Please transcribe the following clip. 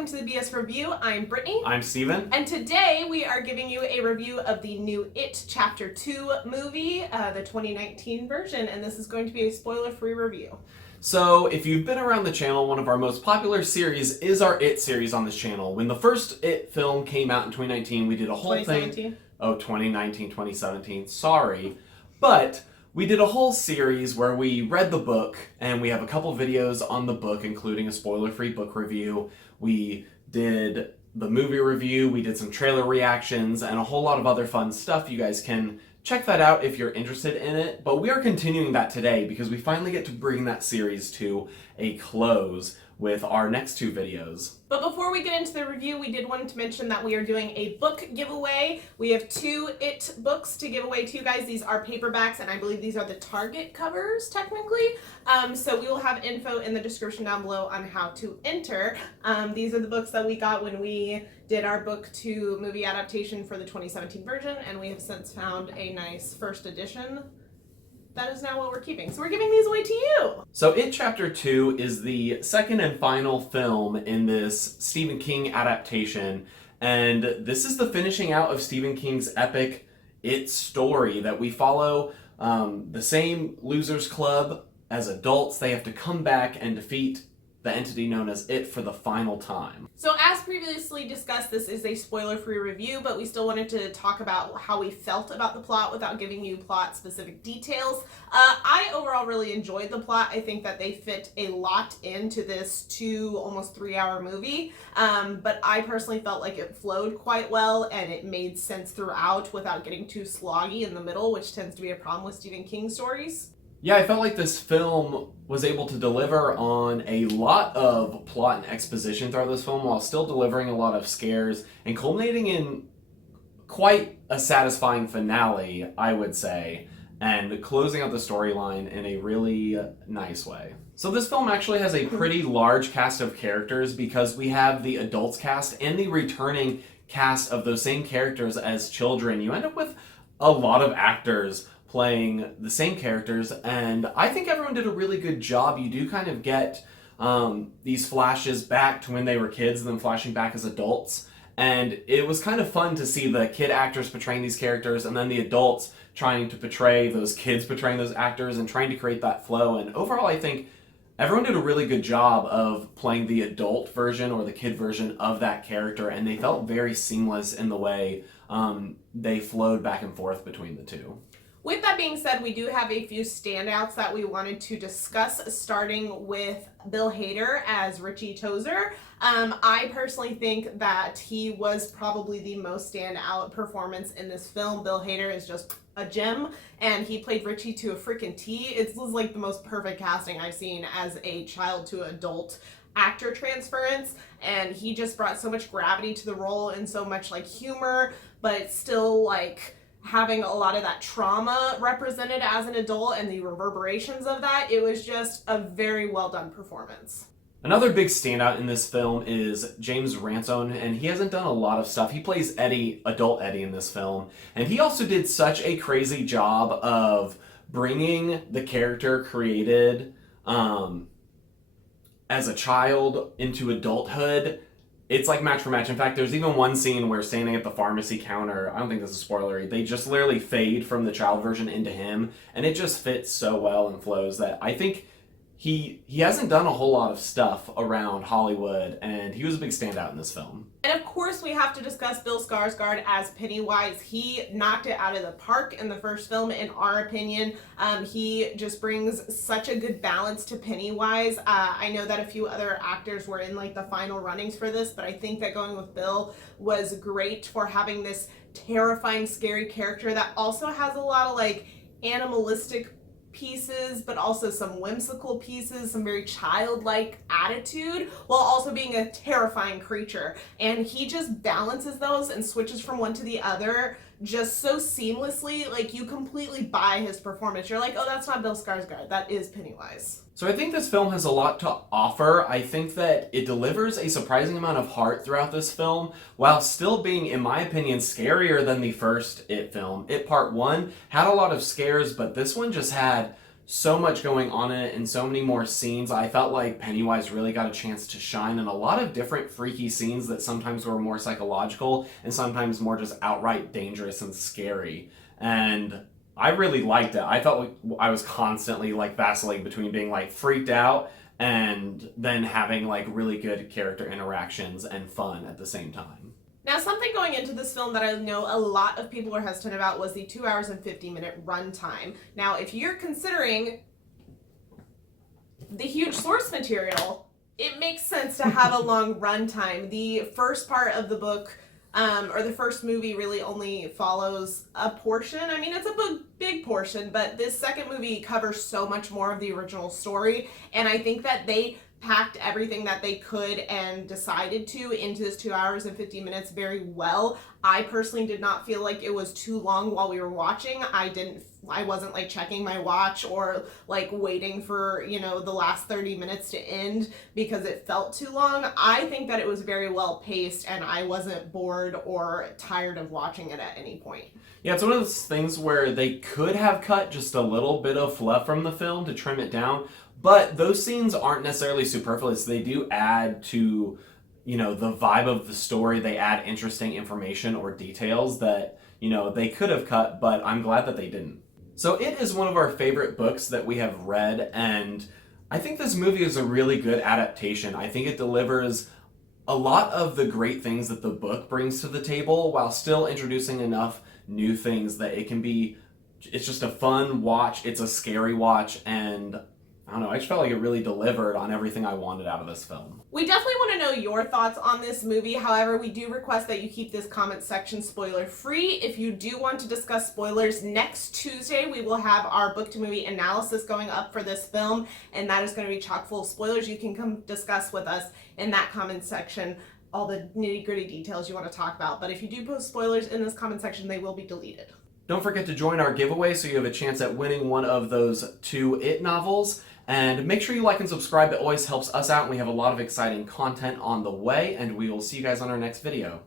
welcome to the BS Review. I'm Brittany. I'm Steven. And today we are giving you a review of the new It Chapter 2 movie, the 2019 version, and this is going to be a spoiler-free review. So, if you've been around the channel, one of our most popular series is our It series on this channel. When the first It film came out in 2019, we did a whole 2017? thing... Oh, 2019, 2017. Sorry. But we did a whole series where we read the book, and we have a couple videos on the book, including a spoiler-free book review. We did the movie review, we did some trailer reactions, and a whole lot of other fun stuff. You guys can check that out if you're interested in it. But we are continuing that today because we finally get to bring that series to a close with our next two videos. But before we get into the review, we did want to mention that we are doing a book giveaway. We have two It books to give away to you guys. These are paperbacks, and I believe these are the Target covers, technically. So we will have info in the description down below on how to enter. These are the books that we got when we did our book to movie adaptation for the 2017 version, and we have since found a nice first edition. That is now what we're keeping. So we're giving these away to you. So It Chapter 2 is the second and final film in this Stephen King adaptation. And this is the finishing out of Stephen King's epic It story that we follow the same losers club as adults. They have to come back and defeat the entity known as It for the final time. So as previously discussed, this is a spoiler-free review, but we still wanted to talk about how we felt about the plot without giving you plot-specific details. I overall really enjoyed the plot. I think that they fit a lot into this 2, almost 3-hour movie, but I personally felt like it flowed quite well and it made sense throughout without getting too sloggy in the middle, which tends to be a problem with Stephen King stories. Yeah, I felt like this film was able to deliver on a lot of plot and exposition throughout this film while still delivering a lot of scares and culminating in quite a satisfying finale, I would say, and closing out the storyline in a really nice way. So this film actually has a pretty large cast of characters because we have the adults cast and the returning cast of those same characters as children. You end up with a lot of actors playing the same characters, and I think everyone did a really good job. You do kind of get these flashes back to when they were kids and then flashing back as adults, and it was kind of fun to see the kid actors portraying these characters and then the adults trying to portray those kids portraying those actors and trying to create that flow. And overall, I think everyone did a really good job of playing the adult version or the kid version of that character, and they felt very seamless in the way they flowed back and forth between the two. With that being said, we do have a few standouts that we wanted to discuss, starting with Bill Hader as Richie Tozer. I personally think that he was probably the most standout performance in this film. Bill Hader is just a gem, and he played Richie to a freaking T. It was like the most perfect casting I've seen as a child to adult actor transference, and he just brought so much gravity to the role and so much like humor, but still like having a lot of that trauma represented as an adult and the reverberations of that. It was just a very well done performance. Another big standout in this film is James Ransone, and he hasn't done a lot of stuff. He plays Eddie, adult Eddie, in this film, and he also did such a crazy job of bringing the character created as a child into adulthood. It's like match for match. In fact, there's even one scene where standing at the pharmacy counter, I don't think this is spoilery, they just literally fade from the child version into him, and it just fits so well and flows that I think he hasn't done a whole lot of stuff around Hollywood, and he was a big standout in this film. And of course, we have to discuss Bill Skarsgård as Pennywise. He knocked it out of the park in the first film, in our opinion. He just brings such a good balance to Pennywise. I know that a few other actors were in like the final runnings for this, but I think that going with Bill was great for having this terrifying, scary character that also has a lot of like animalistic pieces, but also some whimsical pieces, some very childlike attitude, while also being a terrifying creature. And he just balances those and switches from one to the other just so seamlessly. Like, you completely buy his performance. You're like, oh, that's not Bill Skarsgård, that is Pennywise. So I think this film has a lot to offer. I think that it delivers a surprising amount of heart throughout this film, while still being, in my opinion, scarier than the first It film. It Part 1 had a lot of scares, but this one just had so much going on in it and so many more scenes. I felt like Pennywise really got a chance to shine in a lot of different freaky scenes that sometimes were more psychological and sometimes more just outright dangerous and scary. And I really liked it. I felt like I was constantly like vacillating between being like freaked out and then having like really good character interactions and fun at the same time. Now, something going into this film that I know a lot of people are hesitant about was the 2 hours and 50-minute runtime. Now, if you're considering the huge source material, it makes sense to have a long runtime. The first part of the book, or the first movie, really only follows a portion. I mean, it's a big portion, but this second movie covers so much more of the original story, and I think that they packed everything that they could and decided to into this 2 hours and 50 minutes very well. I personally did not feel like it was too long while we were watching. I wasn't like checking my watch or like waiting for, the last 30 minutes to end because it felt too long. I think that it was very well paced and I wasn't bored or tired of watching it at any point. Yeah, it's one of those things where they could have cut just a little bit of fluff from the film to trim it down, but those scenes aren't necessarily superfluous. They do add to, the vibe of the story. They add interesting information or details that, they could have cut, but I'm glad that they didn't. So it is one of our favorite books that we have read, and I think this movie is a really good adaptation. I think it delivers a lot of the great things that the book brings to the table while still introducing enough new things that it's just a fun watch, it's a scary watch, and I don't know, I just felt like it really delivered on everything I wanted out of this film. We definitely want to know your thoughts on this movie. However, we do request that you keep this comment section spoiler free. If you do want to discuss spoilers, next Tuesday we will have our book to movie analysis going up for this film, and that is going to be chock full of spoilers. You can come discuss with us in that comment section all the nitty gritty details you want to talk about. But if you do post spoilers in this comment section, they will be deleted. Don't forget to join our giveaway so you have a chance at winning one of those 2 It novels. And make sure you like and subscribe. It always helps us out, and we have a lot of exciting content on the way, and we will see you guys on our next video.